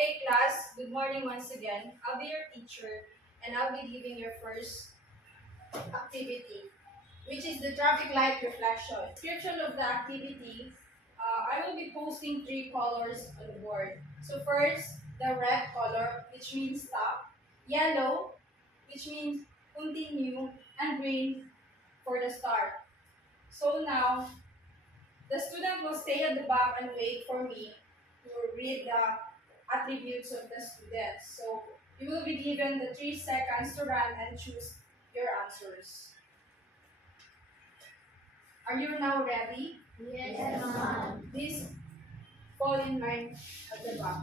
Okay, class, good morning once again. I'll be your teacher and I'll be giving your first activity, which is the traffic light reflection. Description of the activity, I will be posting three colors on the board. So first, the red color, which means stop, yellow, which means continue, and green for the start. So now, the student will stay at the back and wait for me to read the attributes of the student. So you will be given the 3 seconds to run and choose your answers. Are you now ready? Yes, ma'am. Please fall in line at the back.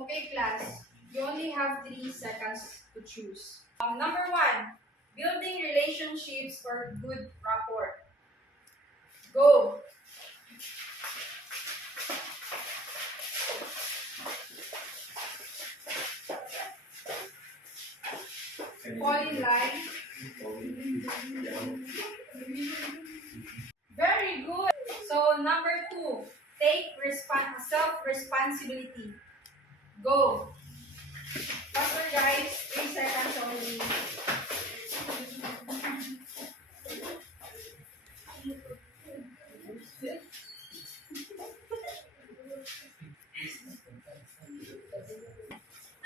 Okay, class, you only have 3 seconds to choose. Number 1, building relationships for good rapport. Go. Fall in line. Very good. So number 2, take self-responsibility. Go. Faster guys, 3 seconds only.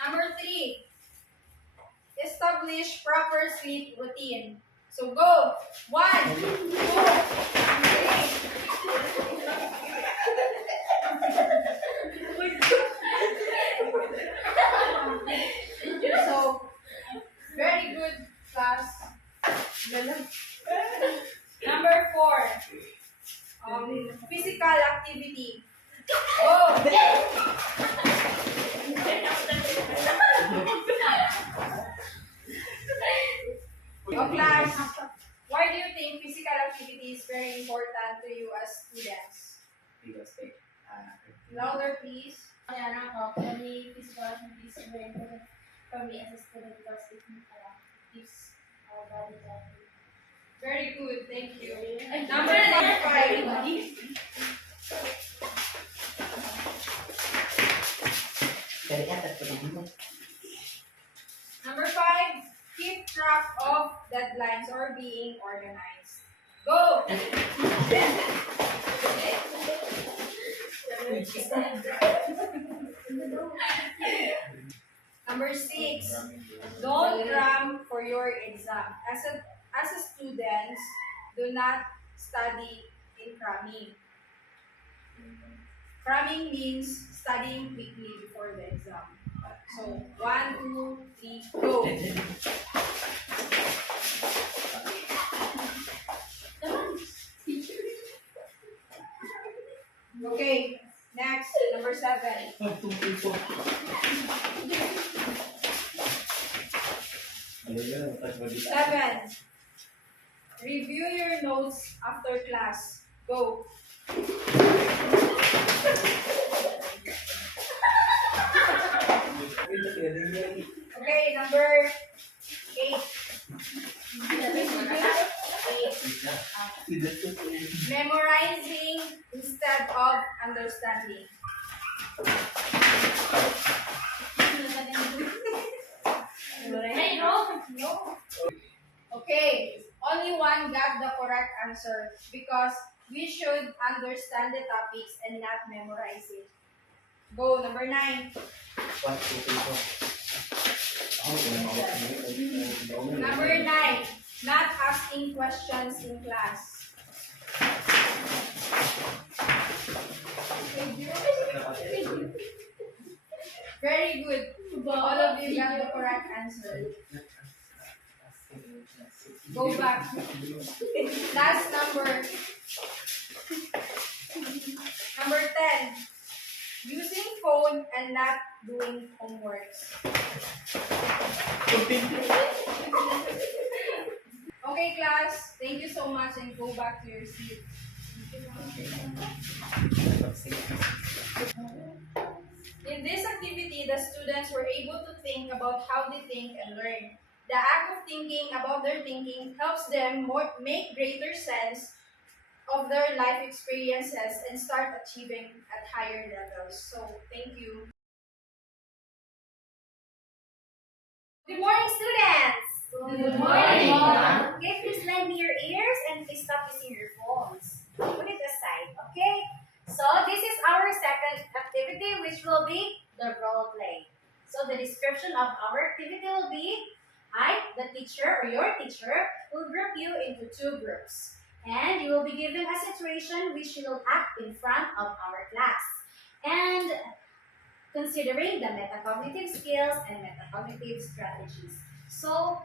Number 3, establish proper sleep routine. So go. 1, 2, 3. So, very good, class. Number 4, physical activity. Go. Oh, class, why do you think physical activity is very important to you as students? Louder, please. For me, physical activity is very important for me as a student because it keeps our body healthy. Very good, thank you. Number 5. Number 5, keep track of deadlines or being organized. Go! Number 6, don't cram for your exam. As a student, do not study in cramming. Cramming means studying quickly before the exam. So, 1, 2, 3, go! Okay, next, number 7. 7. Review your notes after class. Go. Okay, number 8. Memorizing instead of understanding. No. Okay, only one got the correct answer because we should understand the topics and not memorize it. Go, number 9. Number 9, not asking questions in class. Very good. All of you got the correct answer. Go back. Last number 10. Using phone and not doing homeworks. Okay, class. Thank you so much and go back to your seat. In this activity, the students were able to think about how they think and learn. The act of thinking about their thinking helps them make greater sense of their life experiences and start achieving at higher levels. So, thank you. Good morning, students! Good morning, ma'am. Okay, please lend me your ears and please stop using your phones. Put it aside, okay? So, this is our second activity, which will be the role play. So, the description of our activity will be I, the teacher or your teacher, will group you into 2 groups. And you will be given a situation which you will act in front of our class. And considering the metacognitive skills and metacognitive strategies. So,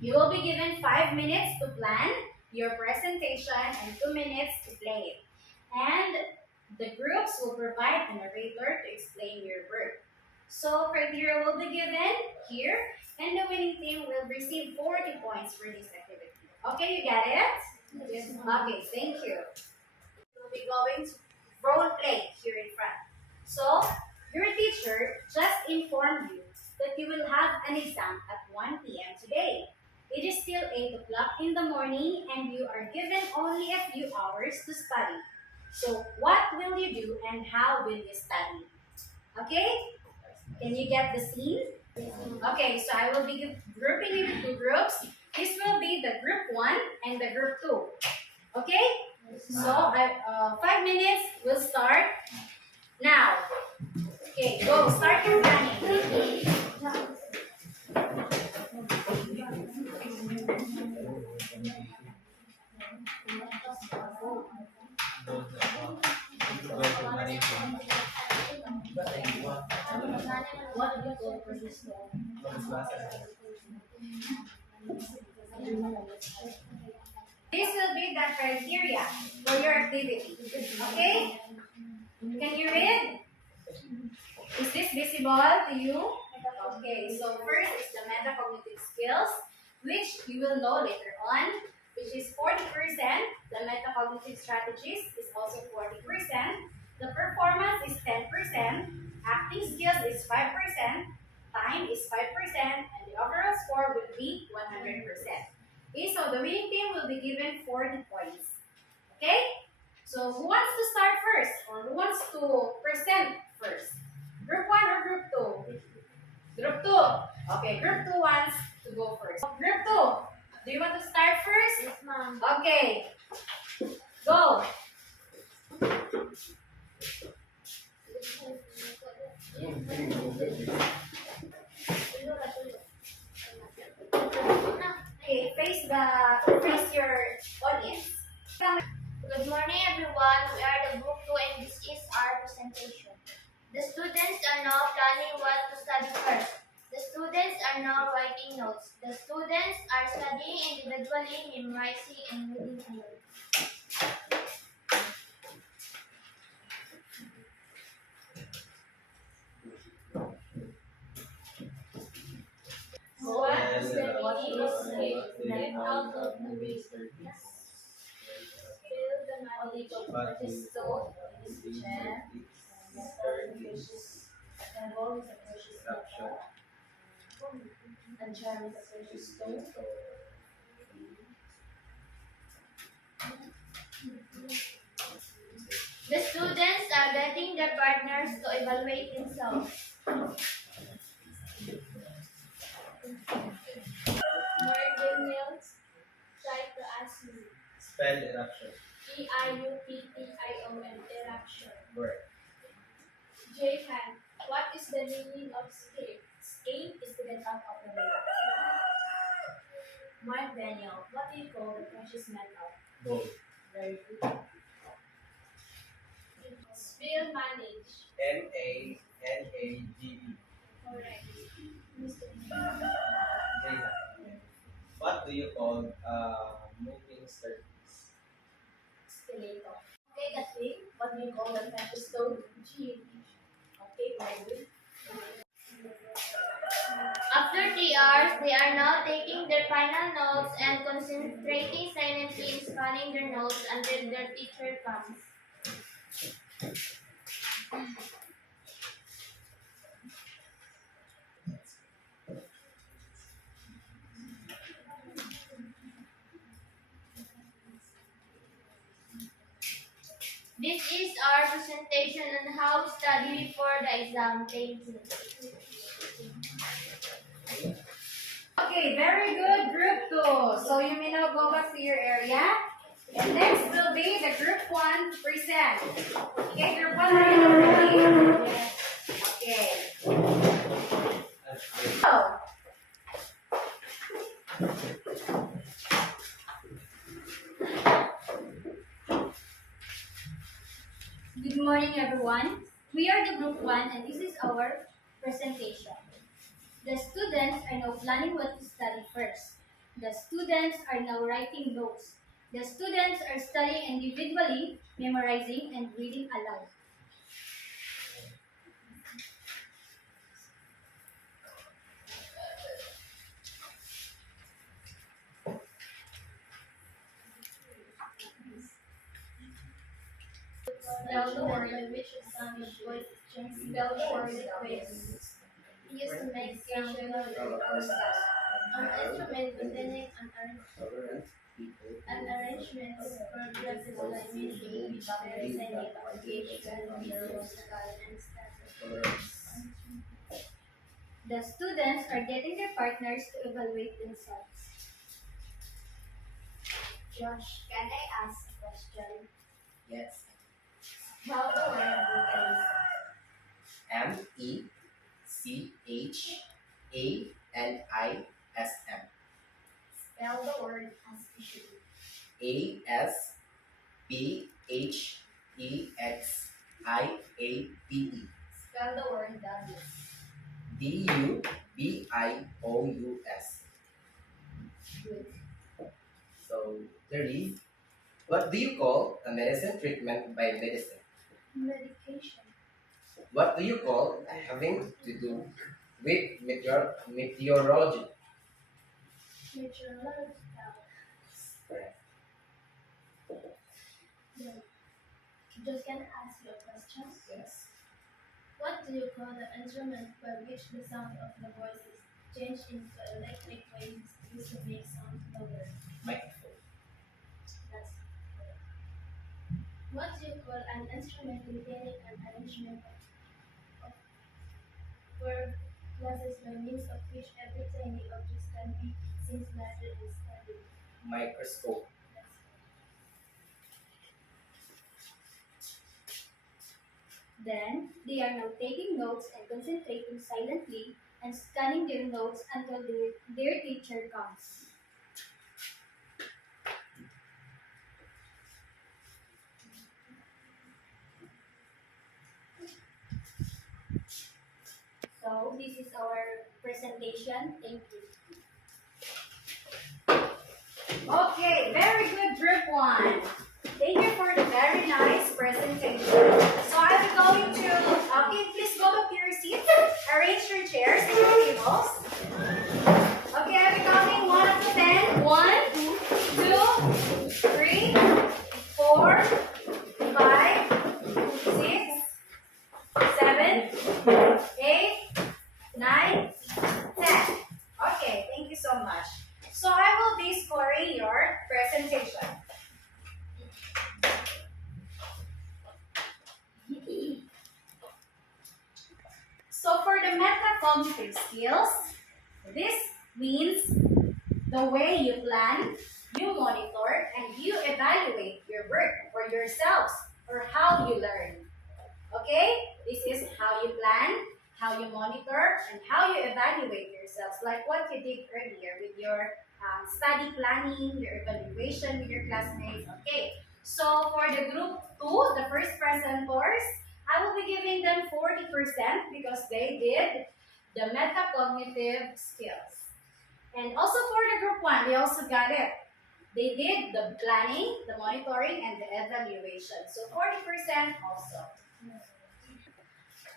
you will be given 5 minutes to plan your presentation and 2 minutes to play it. And the groups will provide a narrator to explain your work. So, criteria will be given here, and the winning team will receive 40 points for this activity. Okay, you get it? Yes, Okay, thank you. We'll be going to role play here in front. So, your teacher just informed you that you will have an exam at 1 p.m. today. It is still 8 o'clock in the morning and you are given only a few hours to study. So, what will you do and how will you study? Okay? Can you get the scene? Okay, so I will be grouping you into 2 groups. This will be the group 1 and the group 2. Okay? So, 5 minutes will start now. Okay, go. Start your planning. What do you go for this one? This will be the criteria for your activity. Okay? Can you read? Is this visible to you? Okay, so first is the metacognitive skills, which you will know later on, which is 40%. The metacognitive strategies is also 40%. The performance is 10%. Acting skills is 5%. Time is 5%. And the overall score will be 100%. Okay, so the winning team will be given 40 points. Okay? So who wants to start first? Or who wants to present first? Group 1 or group 2? Group 2. Okay, group 2 wants to go first. Group 2, do you want to start first? Yes, ma'am. Okay. Go. Okay, face your audience. Good morning, everyone. We are the Group 2 and this is our presentation. The students are now planning what to study first. The students are now writing notes. The students are studying individually, memorizing, and reading aloud. What is the meaning of get out of the wilderness? Fill the knowledge of what is sown in his chair, and store the fishes, and roll with the precious metal, and jar with the precious stone. The students are getting their partners to evaluate themselves. More Daniels try to ask me. Spell eruption. EIUPTION eruption. Word. Jayhan, what is the meaning of escape? Escape is to get out of the way. Mark Daniel, what do you call the precious metal? Gold. Very good. Spill manage. MANAGE. Correct. Jayhan. do you call moving staircase? Escalator. Okay, Catherine, what do you call the precious stone? Okay, very good. After 3 hours, they are now taking their final notes and concentrating silently in scanning their notes until their teacher comes. This is our presentation on how to study before the exam. Thank you. Okay, very good, group 2. So you may now go back to your area. And next will be the group 1 present. Okay, group 1, are you ready? Okay. So, good morning, everyone. We are the group 1 and this is our presentation. The students are now planning what to study first. The students are now writing notes. The students are studying individually, memorizing, and reading aloud. Spell the word in which the sound of voice change. Spell the word quiz. Use to make sound an instrument containing an arrangement for classes like music, which there is any application, musical, and static. The students are getting their partners to evaluate themselves. Josh, can I ask a question? Yes. Spell the word MECCHANISM. Spell the word auspicious. ASPHEXIAPE. Spell the word Douglas. DUBIOUS. Good. So, Terry, what do you call a medicine treatment by medicine? Medication. What do you call having to do with meteorology? Meteorological. Correct. Just can I ask you a question? Yes. What do you call the instrument by which the sound of the voice is changed into electric waves used to make sound louder? Microphone. That's correct. What do you call an instrument containing an arrangement of word classes by means of which every tiny object can be seen larger and studied? Microscope. That's correct. Then, they are now taking notes and concentrating silently and scanning their notes until their teacher comes. So, this is our presentation. Thank you. Okay, very good, group 1. Thank you for the very nice presentation. So I'm going to, okay, please go back to your seats. Arrange your chairs and your tables. Okay, I'll be counting 1 up to 10. 1, 2, 3, 4, 5, 6, 7, 8, 9, 10. Okay, thank you so much. So I will be scoring your presentation. So for the metacognitive skills, this means the way you plan, you monitor, and you evaluate your work for yourselves or how you learn. Okay? This is how you plan, how you monitor, and how you evaluate yourselves, like what you did earlier with your study planning, your evaluation with your classmates. Okay, so for the group 2, the first presenters, I will be giving them 40% because they did the metacognitive skills. And also for the group 1, they also got it. They did the planning, the monitoring, and the evaluation. So 40% also.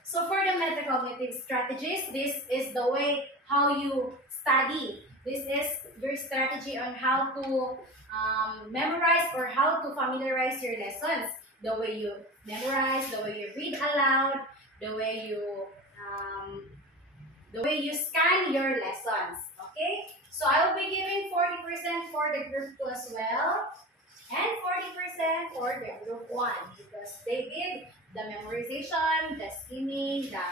So for the metacognitive strategies, this is the way how you study. This is your strategy on how to memorize or how to familiarize your lessons. The way you memorize, the way you read aloud, the way you scan your lessons. Okay? So I will be giving 40% for the group 2 as well, and 40% for the group 1 because they did the memorization, the skimming, the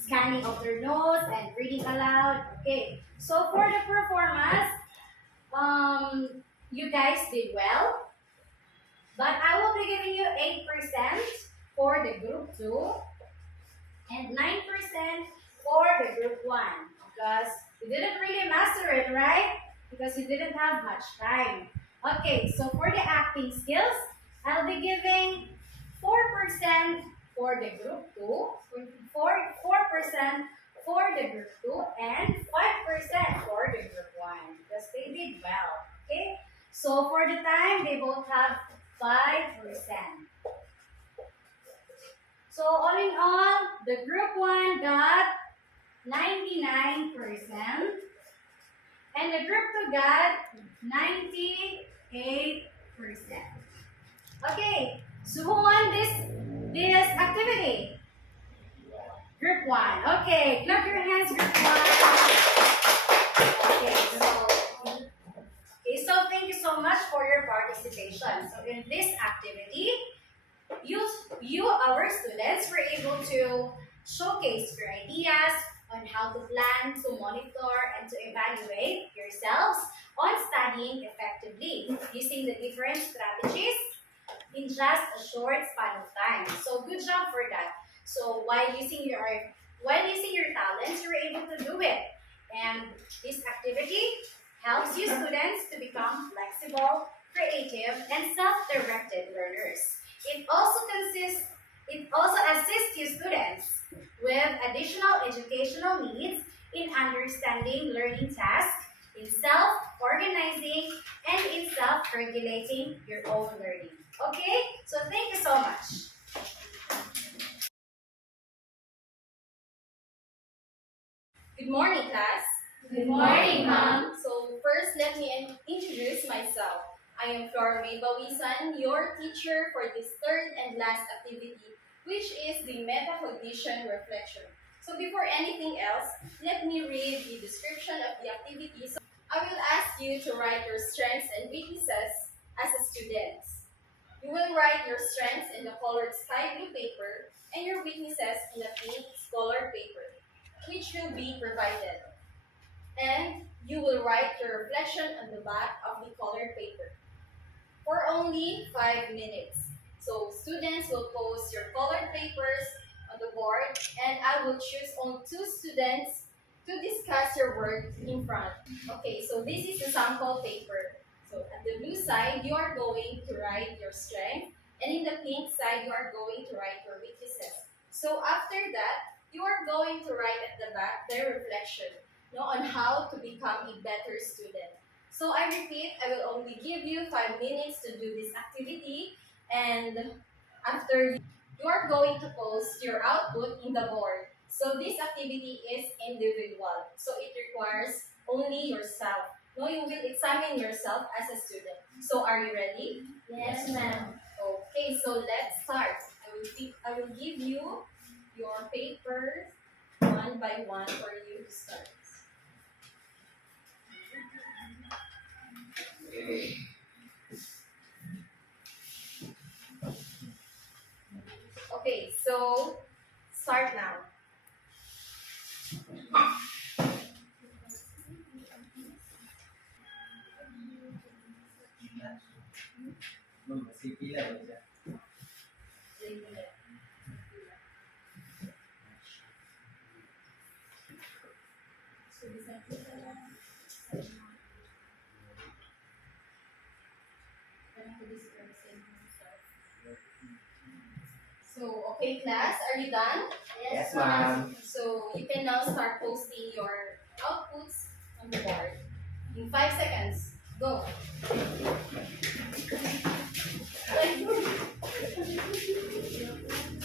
scanning of their notes, and reading aloud. Okay, so for the performance, you guys did well, but I will be giving you 8% for the group 2 and 9% for the group 1 because you didn't really master it, right? Because you didn't have much time. Okay, so for the acting skills, I'll be giving 4% for the group 2, 4% for the group 2, and 5% for the group 1 because they did well. Okay, so for the time, they both have 5%. So all in all, the group 1 got 99% and the group 2 got 98%. Okay, so who won this activity? Group 1. Okay, clap your hands, group 1. So thank you so much for your participation. So in this activity, our students, were able to showcase your ideas on how to plan, to monitor, and to evaluate yourselves on studying effectively using the different strategies in just a short span of time. So good job for that. So while using your talents, you're able to do it. And this activity helps you students to become flexible, creative, and self-directed learners. It also assists you students with additional educational needs in understanding learning tasks, in self-organizing, and in self-regulating your own learning. Okay? So thank you so much. Good morning, class. Good morning, ma'am. So first, let me introduce myself. I am Floramae Bawisan, your teacher for this third and last activity, which is the metacognition reflection. So before anything else, let me read the description of the activity. So I will ask you to write your strengths and weaknesses as a student. You will write your strengths in the colored sky blue paper and your weaknesses in the pink colored paper, which will be provided. And you will write your reflection on the back of the colored paper for only 5 minutes. So students will post your colored papers on the board and I will choose only 2 students to discuss your work in front. Okay, so this is the sample paper. So at the blue side, you are going to write your strength, and in the pink side, you are going to write your weaknesses. So after that, you are going to write at the back their reflection on how to become a better student. So I repeat, I will only give you 5 minutes to do this activity, and after you are going to post your output in the board. So this activity is individual, so it requires only yourself. No, you will examine yourself as a student. So are you ready? Yes, ma'am. Okay, so let's start. I will give you your papers one by one for you to start. Okay, so start now. Masih pila ba siya? So, okay, class, are you done? Yes, ma'am. So, you can now start posting your outputs on board. In 5 seconds, go.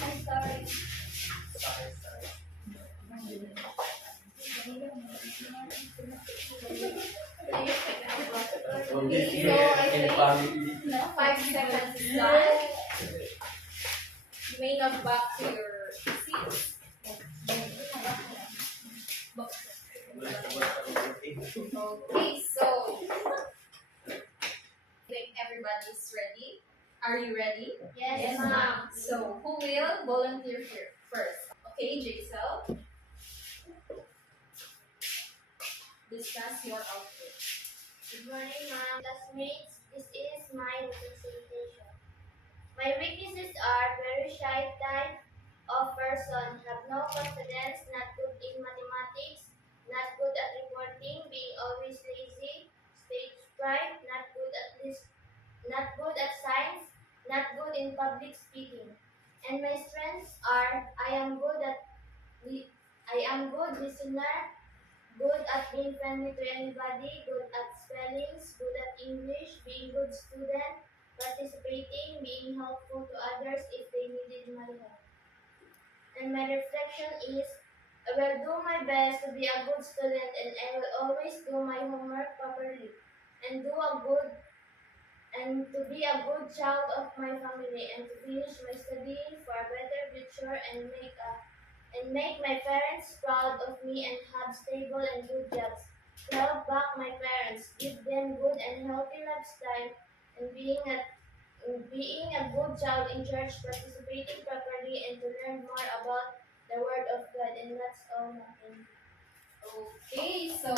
I'm sorry. Okay, so I think 5 seconds is done. You may now back to your seats. Okay, so I think everybody's ready. Are you ready? Yes, ma'am. So who will volunteer here first? Okay, Jaisel. Discuss your outfit. Good morning, ma'am. Classmates, this is my representation. My weaknesses are very shy type of person, have no confidence, not good in mathematics, not good at reporting, being always lazy, stage fright, not good at science, not good in public speaking. And my strengths are I am good listener, good at being friendly to anybody, good at spellings, good at English, being good student, participating, being helpful to others if they needed my help. And my reflection is, I will do my best to be a good student and I will always do my homework properly and to be a good child of my family and to finish my studying for a better future and make my parents proud of me and have stable and good jobs. To help back my parents, give them good and healthy lifestyle, and being a good child in church, participating properly, and to learn more about the Word of God. And that's all, ma'am. Thank you. Okay, so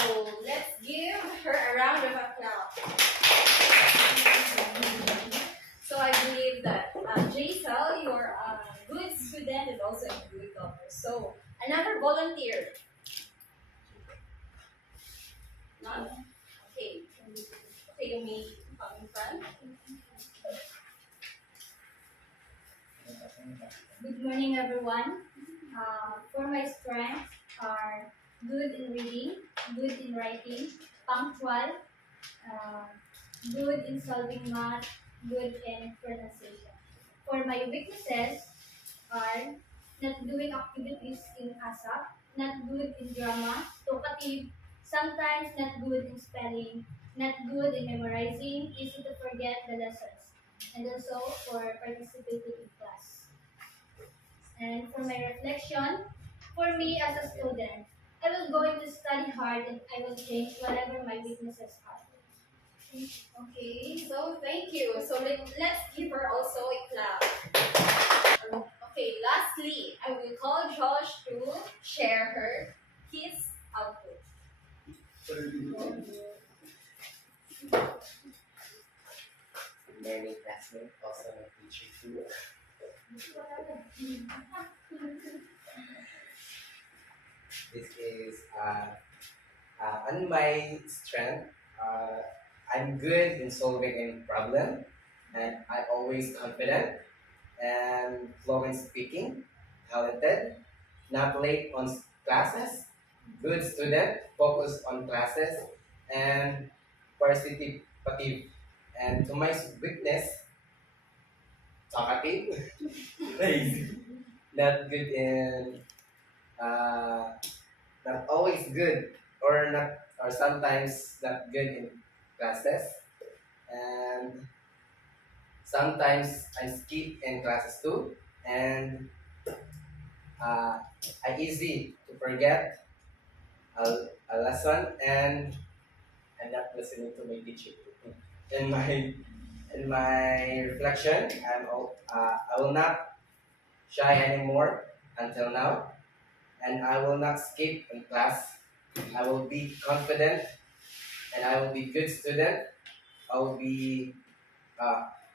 let's give her a round of applause. So I believe that Jaisel, you're a good student and also a good daughter. So another volunteer. None? Okay. Okay, you may come in front. Good morning, everyone. For my strengths are good in reading, good in writing, punctual, good in solving math, good in pronunciation. For my weaknesses are not doing activities in ASAP, not good in drama, talkative, sometimes not good in spelling, not good in memorizing, easy to forget the lessons, and also for participating in class. And for my reflection, for me as a student, I will going to study hard and I will change whatever my weaknesses are. Okay, so thank you. So let's give her also a clap. Okay, lastly, I will call Josh to share his output. Many classmates, also my teacher too. This is on my strength. I'm good in solving any problem, and I always confident and fluent speaking, talented, not late on classes, good student, focus on classes, and participative. And to my weakness, talkative, lazy, not good in, not always good, or sometimes not good in classes, and sometimes I skip in classes too, and I easy to forget a lesson, and I'm not listening to my teacher. In my reflection, I will not shy anymore until now, and I will not skip in class. I will be confident, and I will be good student. I will be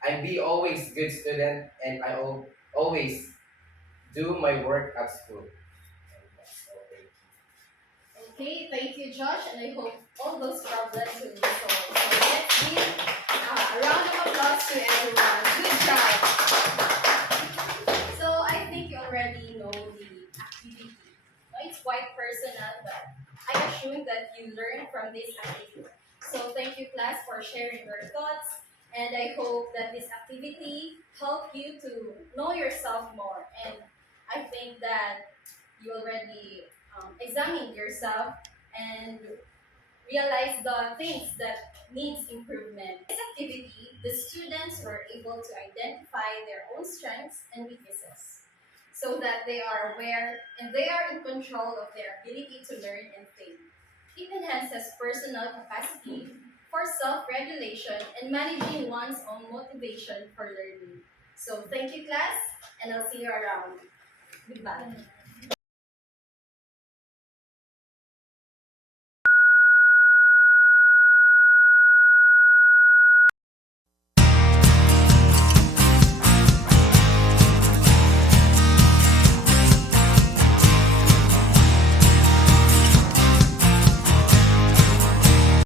I be always good student, and I will always do my work at school. And that's all. Thank you. Okay, thank you, Josh, and I hope all those problems will be solved. So let's give a round of applause to everyone. Good job. So I think you already know the activity. It's quite personal, but I assume that you learned from this activity. So thank you class for sharing your thoughts, and I hope that this activity helped you to know yourself more. And I think that you already examined yourself and realize the things that needs improvement. In this activity, the students were able to identify their own strengths and weaknesses so that they are aware and they are in control of their ability to learn and think. It enhances personal capacity for self-regulation and managing one's own motivation for learning. So thank you class, and I'll see you around. Goodbye.